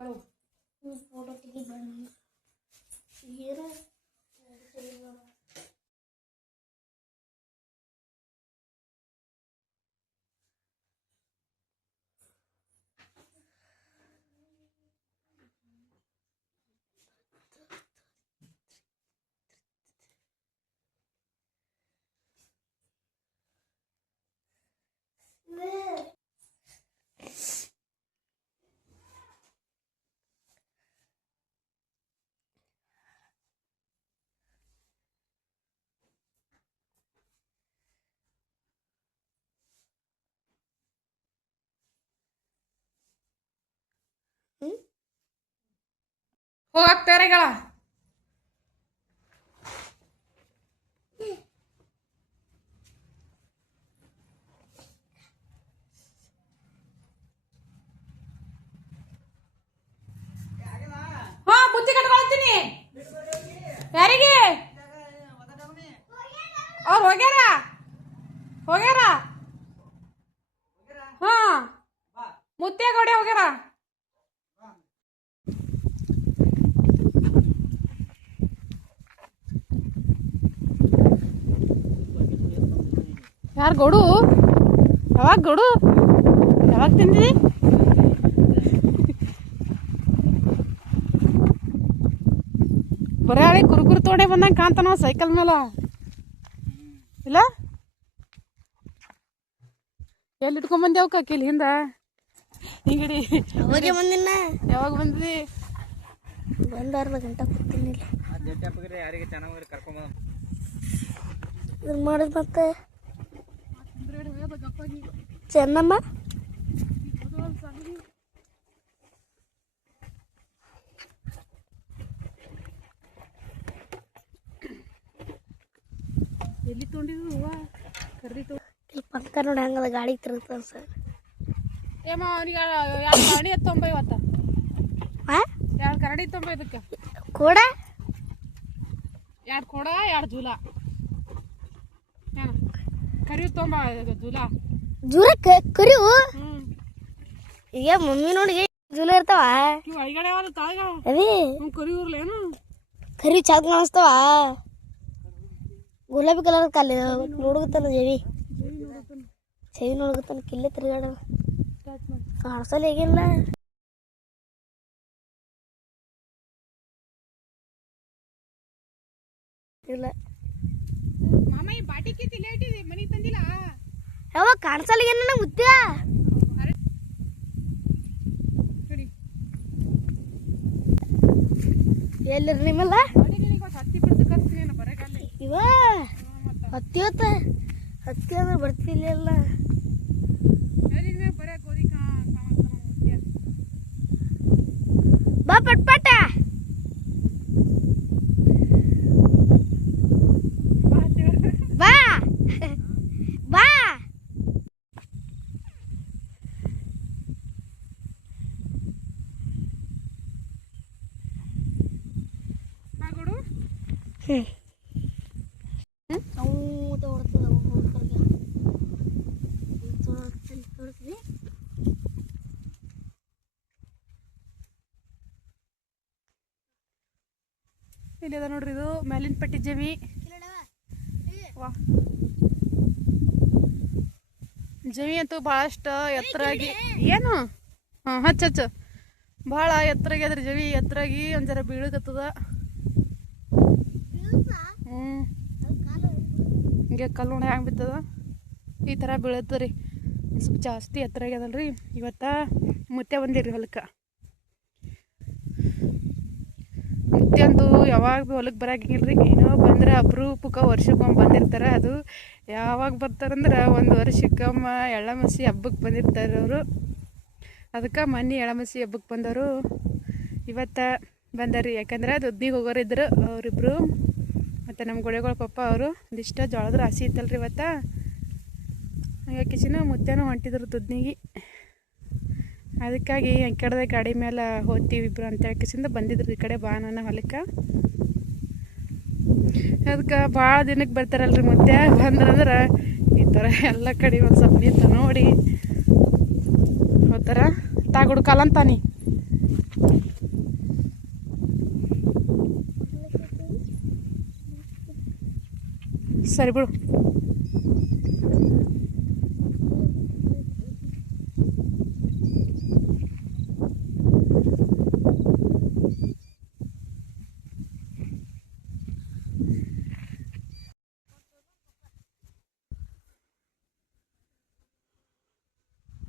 Photo దిగి బండి. Hero ಹೋಗಾಕ್ತಾರೆಗಳ ಹಾ ಬುತ್ತಿ ಕಟ್ಕೊಳ್ತೀನಿ. ಯಾರಿಗೆ? ಅವ್ರು ಹೋಗ್ಯಾರ? ಹೋಗ್ಯಾರ? ಹಾ. ಮುತ್ತೆ ಗೋಡೆ ಹೋಗ್ಯಾರ? ಯಾರು ಗೊಡು? ಯಾವಾಗ ಗೊಡು? ಯಾವಾಗ ತಿಂದಿ? ಬರೀ ಹಳೆ ಕುರುಕುರು ತೋಡೆ ಬಂದಂಗೆ ಕಾಣ್ತಾನೋ ಸೈಕಲ್ ಮೇಲೆ ಇಲ್ಲ? ಎಲ್ಲಿ ಇಟ್ಕೊಂಡ್ ಬಂದೇವ್ ಕಿಲ್ ಹಿಂದ? ಹಿಂಗಿಡಿ ಯಾವಾಗ ಬಂದಿನ? ಯಾವಾಗ ಬಂದಿದಿ? ಒಂದು ಅರ್ಧ ಗಂಟೆ ಕೂತಿನಿಲ್ಲ. ಯಾರಿಗೆ ಚೆನ್ನಾಗಿ ಕರ್ಕೊಂಬ ಮಾಡಿದ್ ಮತ್ತೆ? ಚೆನ್ನಮ್ಮ? ಎಲ್ಲಿ ತೊಗೊಂಡಿದ್ರು ಹೂವ? ಕರ್ದಿ ಇಲ್ಲಿ ಪಂಕ ನೋಡಿ ಹಂಗದ ಗಾಡಿ ತಿರುಗ್ತಾವ ಸರ್. ಏಮ ಅವನಿಗೆ ಎರಡು ಕರಡಿ ಎತ್ತೊಂಬ ಇವತ್ತ ಹಾ ಎರಡು ಕರಡಿ ತೊಂಬ ಇದಕ್ಕೆ? ಕೂಡ? ಎರಡು ಕೊಡ ಎರಡು ಜೂಲ? ಕರಿ ತೊಂಬ ಜೂಲ? ಜೂರ ಕರಿವು. ಈಗ ಮಮ್ಮಿ ನೋಡಿ ಜೂಲ ಇರ್ತಾವ. ಕರಿ ಚಾಕ್ ಕಾಣಿಸ್ತಾವ ಗುಲಾಬಿ ಕಲರ್ ಕಾಲಿ ನೋಡುಗತ್ತಾನ ಜವಿ. ಚೆವಿ ನೋಡುಗತ್ತಾನ ಕಿಲ್ಲೆ ತಿರುಗಾಡ ಕಾಣಿಸಲ್ಲ ಹೇಗಿಲ್ಲ. ಇಲ್ಲ. ಮಾಮ ಈ ಬಾಟಿ ಕಿತ್ತಿ ಲೇಟ್ ಇದೆ ಮನೆಗೆ ತಂದಿಲ್ಲ? ಯಾವಾಗ ಕಾಣಿಸಲ್ಲ ಏನ ಮುತ್ಯ ಕಡಿ ಎಲ್ಲಿರಿ ನಿಮ್ಮಲ್ಲ? ಇವ ಮತ್ತು ಹತ್ತಿ ಹೊತ್ತ? ಹತ್ತಿ ಅಂದ್ರೆ ಬರ್ತಿಲ್ಲ ಎಲ್ಲ. ಬಾ, ಪಟ್, ಪಟ ಬಾ ಬಾ ಮಗಳು ತೊಡ್ತೀನಿ ಇಲ್ಲಿ ಅದ ನೋಡ್ರಿ ಇದು ಮ್ಯಾಲಿನ ಪಟ್ಟಿ ಜಮಿ. ಜಮಿ ಅಂತೂ ಭಾಳಷ್ಟು ಎತ್ತರಾಗಿ ಏನು? ಹಾ, ಹಚ್ಚ ಹಚ್ಚ. ಭಾಳ ಎತ್ತರಾಗಿ ಅದ್ರ ಜಮಿ. ಎತ್ತರಾಗಿ ಒಂದು ಜರ ಬೀಳಕತ್ತದ ಹ್ಞೂ ಹಿಂಗೆ ಕಲ್ಲು ನೋಡಿ ಹ್ಯಾಂಗೆ ಬಿದ್ದದ ಈ ಥರ ಬೀಳತ್ತದ ರೀ. ಸ್ವಲ್ಪ ಜಾಸ್ತಿ ಎತ್ತರ ಆಗ್ಯದಲ್ಲ ರೀ ಇವತ್ತು ಮುತ್ತೆ ಬಂದಿರಿ ಹೊಲಕ್ಕೆ. ಮುತ್ತೆ ಅಂದು ಯಾವಾಗ ಭೀ ಹೊಲಕ್ಕೆ ಬರಾಕಿಲ್ಲ ರೀ ಏನೋ ಬಂದ್ರೆ ಅಪರೂಪಕ್ಕೆ ವರ್ಷಕ್ಕೊಮ್ಮೆ ಬಂದಿರ್ತಾರೆ. ಅದು ಯಾವಾಗ ಬರ್ತಾರಂದ್ರೆ ಒಂದು ವರ್ಷಕ್ಕೊಮ್ಮೆ ಎಳ್ಳಮಸಿ ಹಬ್ಬಕ್ಕೆ ಬಂದಿರ್ತಾರೆ ಅವರು. ಅದಕ್ಕೆ ಮೊನ್ನೆ ಎಳಮಸಿ ಹಬ್ಬಕ್ಕೆ ಬಂದವರು. ಇವತ್ತು ಬಂದಾರಿ. ಯಾಕಂದ್ರೆ ದುದ್ದಿಗೆ ಹೋಗೋರು ಅವರಿಬ್ಬರು ಮತ್ತು ನಮ್ಮ ಗುಳೆಗಳ ಪಪ್ಪ ಅವರು ಒಂದಿಷ್ಟು ಜೋಳದ ರಾಶಿ ಇತ್ತಲ್ರಿ ಇವತ್ತು. ಹಂಗಾಗಿ ಕಿಸಿನ ಮುದ್ದೆನೂ ಹೊಂಟಿದ್ರು ದುದ್ನಿಗೆ ಅದಕ್ಕಾಗಿ ಕಡೆದ ಗಾಡಿ ಮೇಲೆ ಹೋಗ್ತೀವಿ ಇಬ್ಬರು ಅಂತ ಕಿಸಿಂದ ಬಂದಿದ್ರು ಈ ಕಡೆ ಬಾ ನನ್ನ ಹೊಲಕ್ಕೆ. ಅದಕ್ಕೆ ಭಾಳ ದಿನಕ್ಕೆ ಬರ್ತಾರಲ್ರಿ ಮುದ್ದೆ ಬಂದ್ರಂದ್ರೆ ಈ ಥರ ಎಲ್ಲ ಕಡೆ ಒಂದು ಸ್ವಲ್ಪ ನಿಂತ ನೋಡಿ. ಹೋಗ್ತಾರ ತಾಗುಡ್ಕಲ್ಲ ಕಾಲಂತಾನಿ ಸರಿ ಬಿಡು.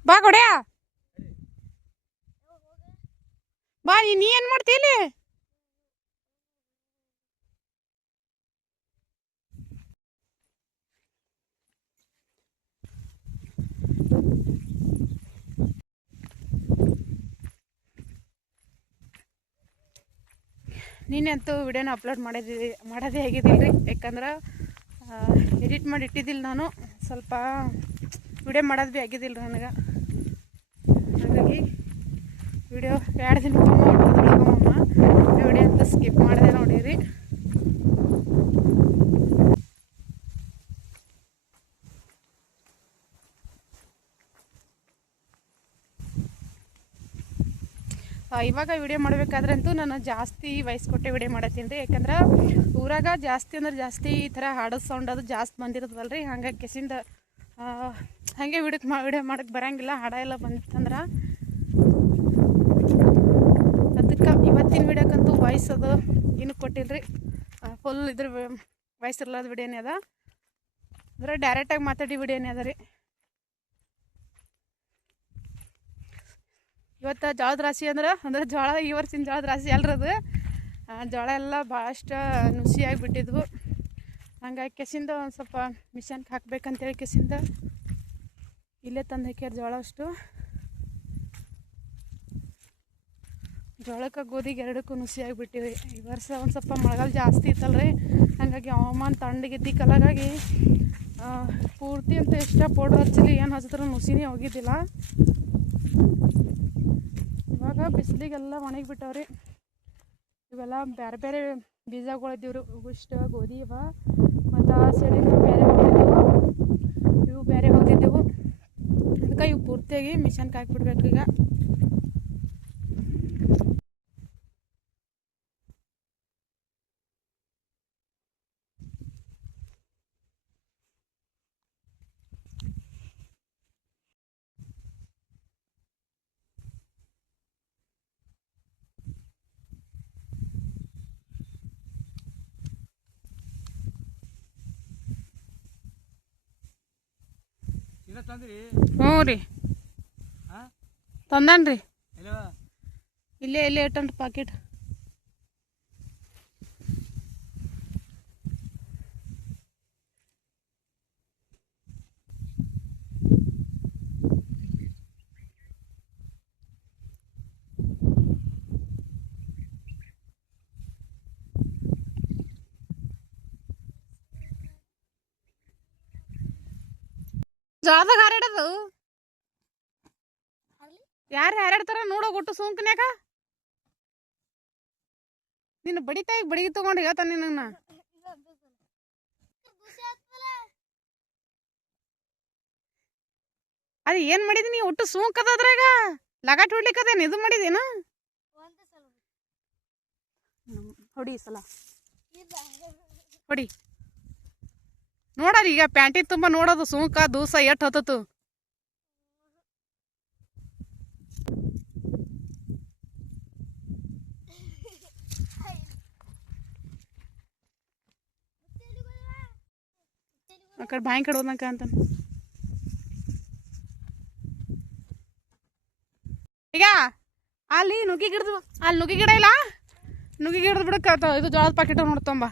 ಬಾ ಕೊಡ್ಯಾ ಬಾ ನೀ ಏನ್ ಮಾಡ್ತಿ ಇಲ್ಲಿ? ನೀನಂತೂ ವಿಡಿಯೋನ ಅಪ್ಲೋಡ್ ಮಾಡಿದ್ದೀವಿ ಮಾಡೋದೇ ಆಗಿದ್ದಿಲ್ಲ ರೀ ಯಾಕಂದ್ರೆ ಎಡಿಟ್ ಮಾಡಿ ಇಟ್ಟಿದ್ದಿಲ್ಲ ನಾನು. ಸ್ವಲ್ಪ ವಿಡಿಯೋ ಮಾಡೋದು ಭೀ ಆಗಿದ್ದಿಲ್ಲ ನನಗೆ. ಹಾಗಾಗಿ ವಿಡಿಯೋ ಎರಡು ದಿನ ಅಮ್ಮ ವಿಡಿಯೋ ಅಂತ ಸ್ಕಿಪ್ ಮಾಡಿದೆ ನೋಡಿರಿ. ಇವಾಗ ವಿಡಿಯೋ ಮಾಡ್ಬೇಕಾದ್ರಂತೂ ನಾನು ಜಾಸ್ತಿ ವಯಸ್ಸು ಕೊಟ್ಟೆ ವಿಡಿಯೋ ಮಾಡತ್ತೀನಿ ರೀ. ಯಾಕಂದ್ರೆ ಊರಾಗ ಜಾಸ್ತಿ ಅಂದ್ರೆ ಜಾಸ್ತಿ ಈ ಥರ ಹಾಡೋದು ಸೌಂಡ್ ಅದು ಜಾಸ್ತಿ ಬಂದಿರೋದಲ್ಲ ರೀ ಹಂಗಾಗಿ ಕೆಸಿಂದ ಹಾಗೆ ವಿಡಿಯೋ ಮಾ, ವಿಡಿಯೋ ಮಾಡೋಕ್ಕೆ ಬರೋಂಗಿಲ್ಲ. ಹಾಡ ಎಲ್ಲ ಬಂದಿತ್ತಂದ್ರೆ ಅದಕ್ಕೆ ಇವತ್ತಿನ ವಿಡಿಯೋಕ್ಕಂತೂ ಅದು ಇನ್ನು ಕೊಟ್ಟಿಲ್ಲ ರೀ ಫುಲ್ ಇದ್ರ ವಾಯ್ಸ್ ಇರ್ಲಾದ ವಿಡಿಯೋನೇ ಅದ. ಅಂದ್ರೆ ಡೈರೆಕ್ಟಾಗಿ ಮಾತಾಡಿ ವಿಡಿಯೋನೇ ಅದ ರೀ. ಇವತ್ತು ಜೋಳದ ರಾಶಿ ಅಂದ್ರೆ ಅಂದ್ರೆ ಜೋಳ ಈ ವರ್ಷಿನ ಜೋಳದ ರಾಶಿ ಅಲ್ರದು. ಜೋಳ ಎಲ್ಲ ಭಾಳಷ್ಟು ನುಸಿಯಾಗಿ ಬಿಟ್ಟಿದ್ವು. ಹಂಗಾಗಿ ಕೆಸಿಂದ ಒಂದು ಸ್ವಲ್ಪ ಮಿಷನ್ಗೆ ಹಾಕ್ಬೇಕಂತೇಳಿ ಕೆಸಿಂದ ಇಲ್ಲೇ ತಂದು ಹಾಕ್ಯಾರ ಜೋಳ ಅಷ್ಟು. ಜೋಳಕ್ಕೆ ಗೋಧಿಗೆ ಎರಡಕ್ಕೂ ನುಸಿಯಾಗಿ ಬಿಟ್ಟಿವಿ. ಈ ವರ್ಷ ಒಂದು ಸ್ವಲ್ಪ ಮಳೆಗಾಲ ಜಾಸ್ತಿ ಇತ್ತಲ್ರಿ. ಹಾಗಾಗಿ ಹವಾಮಾನ ತಣ್ಣಗಿದ್ದಿ ಕಲಗಾಗಿ ಪೂರ್ತಿ ಅಂತ ಎಷ್ಟ ಪೌಡ್ರ್ ಹಚ್ಚಲಿ ಏನು ಹಚ್ಚಿದ್ರು ನುಸಿನೇ ಹೋಗಿದ್ದಿಲ್ಲ. ಇವಾಗ ಬಿಸಿಲಿಗೆಲ್ಲ ಒಣಗಿ ಬಿಟ್ಟವ್ರಿ ಇವೆಲ್ಲ ಬೇರೆ ಬೇರೆ ಬೀಜಗಳು ಇದ್ದಿವ್ರು ಇಷ್ಟು ಗೋಧಿ ಇವ, ಮತ್ತು ಆ ಸೈಡಿನ ಬೇರೆ ಹೋಗ್ತಿದ್ದೆವು ಇವು ಬೇರೆ ಹೋಗ್ತಿದ್ದೆವು ಅದಕ್ಕೆ ಇವು ಪೂರ್ತಿಯಾಗಿ ಮಿಷನ್ಗೆ ಹಾಕ್ಬಿಡ್ಬೇಕು ಈಗ. ಹ್ಞೂ ರೀ. ತಂದನ್ರಿ. ಇಲ್ಲೇ ಇಲ್ಲೇ ಇಟ್ಟನ್ರಿ ಪಾಕೆಟ್. ಜೋಳದಾಗ ಹಾರಾಡೋದು ಯಾರು ಹಾರಾಡ್ತಾರ ನೋಡೋ ಒಟ್ಟು ಸೋಂಕನ್ಯಾಗ? ನಿನ್ನ ಬಡಿತಾಯಿ ಬಡಿಗೆ ತಗೊಂಡು ಹೇಳ್ತಾನೆ ನಿನ್ನ ಅದು ಏನು ನೀ? ಒಟ್ಟು ಸೋಂಕದ ಅದ್ರಾಗ? ಲಗಾಟ್ ಹೊಡ್ಲಿಕ್ಕದೇನು ಇದು ಮಾಡಿದೇನ? ಹೊಡಿ ಸಲ. ಹೊಡಿ. ನೋಡಲ್ಲ ಈಗ ಪ್ಯಾಂಟಿ ತುಂಬ ನೋಡೋದು, ಸುಂಕ, ದೂಸ ಎಟ್ಟು ಹತ್ತತು ಆ ಕಡೆ ಬಾಯಿ ಕಡೆ ಅಂತ ಈಗ, ಅಲ್ಲಿ ನುಗ್ಗಿ ಗಿಡದ ಅಲ್ಲಿ ನುಗ್ಗಿ ಗಿಡ ಇಲ್ಲ? ನುಗ್ಗಿ ಗಿಡದ ಬಿಡಕ್ಕೆ ಇದು ಜೋಳದ ಪಾಕೆಟ್ ನೋಡ್ತಂಬ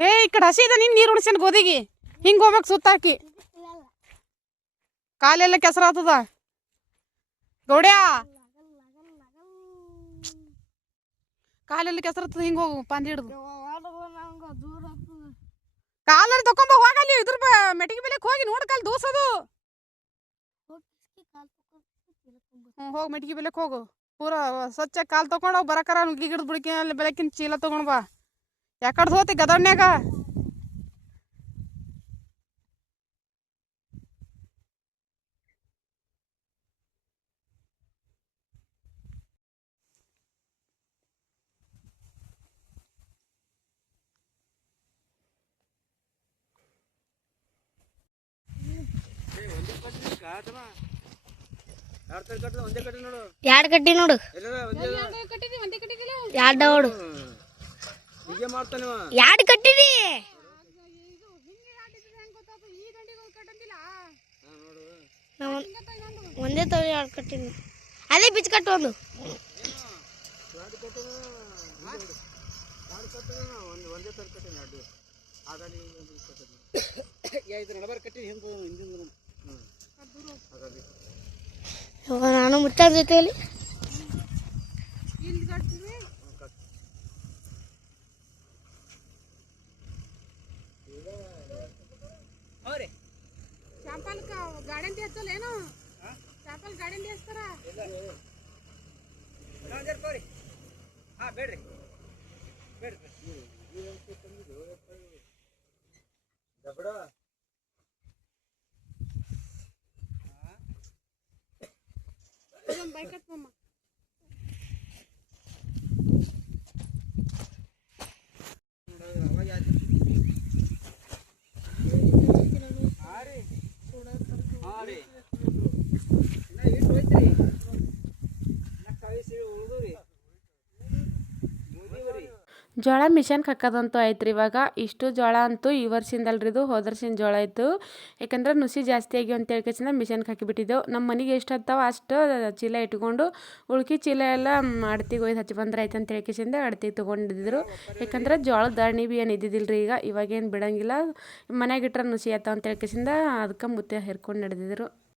ಏ, ಈ ಕಡೆ ಹಸಿ ಇದೆ ನೀರು ಉಣಿಸ್ಯಾನ ಗೋಧಿಗೆ. ಹಿಂಗೆ ಹೋಗ್ಬೇಕು ಸುತ್ತಾಕಿ. ಕಾಲೆಲ್ಲ ಕೆಸರಾತದ ಗೌಡ್ಯಾ. ಕಾಲೆಲ್ಲ ಕೆಸರಾಗ್ತದ ಹಿಂಗೆ ಹೋಗು ಪಾಂದಿ ಹಿಡ್ದು. ಕಾಲಲ್ಲಿ ತಕೊಂಬ ಹೋಗಲ್ಲಿ, ಇದ್ರ ಬ ಮೆಟಿಗೆ ಬೆಲೆಗೆ ಹೋಗಿ ನೋಡ ಕಾಲ್ ದೂಸದು. ಹ್ಞೂ ಹೋಗಿ ಮೆಟಿಗೆ ಬೆಲೆಗೆ ಹೋಗು. ಪೂರ ಸ್ವಚ್ಛ ಕಾಲ್ ತಕೊಂಡು ಬರಕರ ನುಗ್ಗಿ ಗಿಡದ ಬುಡಕಿ ಬೆಳಕಿನ ಚೀಲ ತಗೊಂಡ್ ಬಾ. ఎక్కడ పోతే గదన్నేగా? యాడ కట్టినోడు? యాడవాడు ಎರಡು ಕಟ್ಟಿರಿ ಒಂದೇ ತವ ಎರಡು ಕಟ್ಟಿನಿ. ಅದೇ ಬಿಚ್ಚ ಕಟ್ಟು ಒಂದು ನಾನು ಕಟ್ಟದ ಎರಡು ಕಟ್ಟದ ಒಂದು ಒಂದೇ ತರ ಕಟ್ಟಿನ ಎರಡು ಹಾಗಾಗಿ ಒಂದು ಕಟ್ಟದ ಇದು ನಡಬಾರ ಕಟ್ಟಿ ಹಿಂದೆ ಹಿಂದಿನ ಹ್ಞೂ ಹಾಗಾಗಿ ಇವಾಗ ನಾನು ಮುತ್ತಾರ ಜೊತೆಯಲ್ಲಿ ಹೌರಿ ಗಾರ್ಡನ್ ಹಚ್ಚಲ್ಲ ಏನು? ಚಾಪಲ್ ಗಾರ್ಡನ್ ಹಚ್ತಾರ ತೋರಿ? ಹಾಂ ಬೇಡ್ರಿ. ಬೇಡ್ರಿ ದಬ್ಬಡ ಬೈಕ್ ಹತ್ಮಮ್ಮ ಹಾಂ ರೀ ಹಾಂ ರೀ ಇನ್ನ ಇಟ್ಟು ಹೋಯ್ತ್ರಿ ಇನ್ನ ಕಳಿಸಿ ಉಳ್ದು ರೀ ಮುಗಿದ್ರಿ ಜೋಳ ಮಿಷನ್ಗೆ ಹಾಕೋದಂತೂ ಐತ್ರಿ ಇವಾಗ. ಇಷ್ಟು ಜೋಳ ಅಂತೂ ಈ ವರ್ಷಿಂದಲ್ರಿದು ಇದು ಹೋದ ವರ್ಷದ ಜೋಳ ಇತ್ತು ಯಾಕಂದ್ರೆ ನುಸಿ ಜಾಸ್ತಿ ಆಗಿ ಅಂತ ಹೇಳ್ಕೆಸಿಂದ ಮಿಷನ್ಗೆ ಹಾಕಿಬಿಟ್ಟಿದ್ದೆವು ನಮ್ಮ ಮನೆಗೆ ಎಷ್ಟು ಹತ್ತಾವ ಅಷ್ಟು ಚೀಲ ಇಟ್ಕೊಂಡು ಉಳ್ಕಿ ಚೀಲ ಎಲ್ಲ ಅಡ್ತಿಗೆ ಒಯ್ದು ಹಚ್ಚಿ ಬಂದ್ರೆ ಆಯ್ತು ಅಂತ ಹೇಳ್ಕೆಸಿಂದ ಅಡ್ತಿಗೆ ತೊಗೊಂಡಿದ್ರು. ಯಾಕಂದ್ರೆ ಜೋಳದ ದಾಣಿ ಬಿ ಏನು ಇದ್ದಿದ್ದಿಲ್ಲ ರೀ ಈಗ ಇವಾಗೇನು ಬಿಡಂಗಿಲ್ಲ. ಇಟ್ಟರೆ ನುಸಿ ಆಯ್ತಾವ ಅಂತ ಹೇಳ್ಕೆಸಿಂದ ಅದಕ್ಕೆ ಮುತ್ತೆ ಹೇರ್ಕೊಂಡು ನಡೆದಿದ್ರು.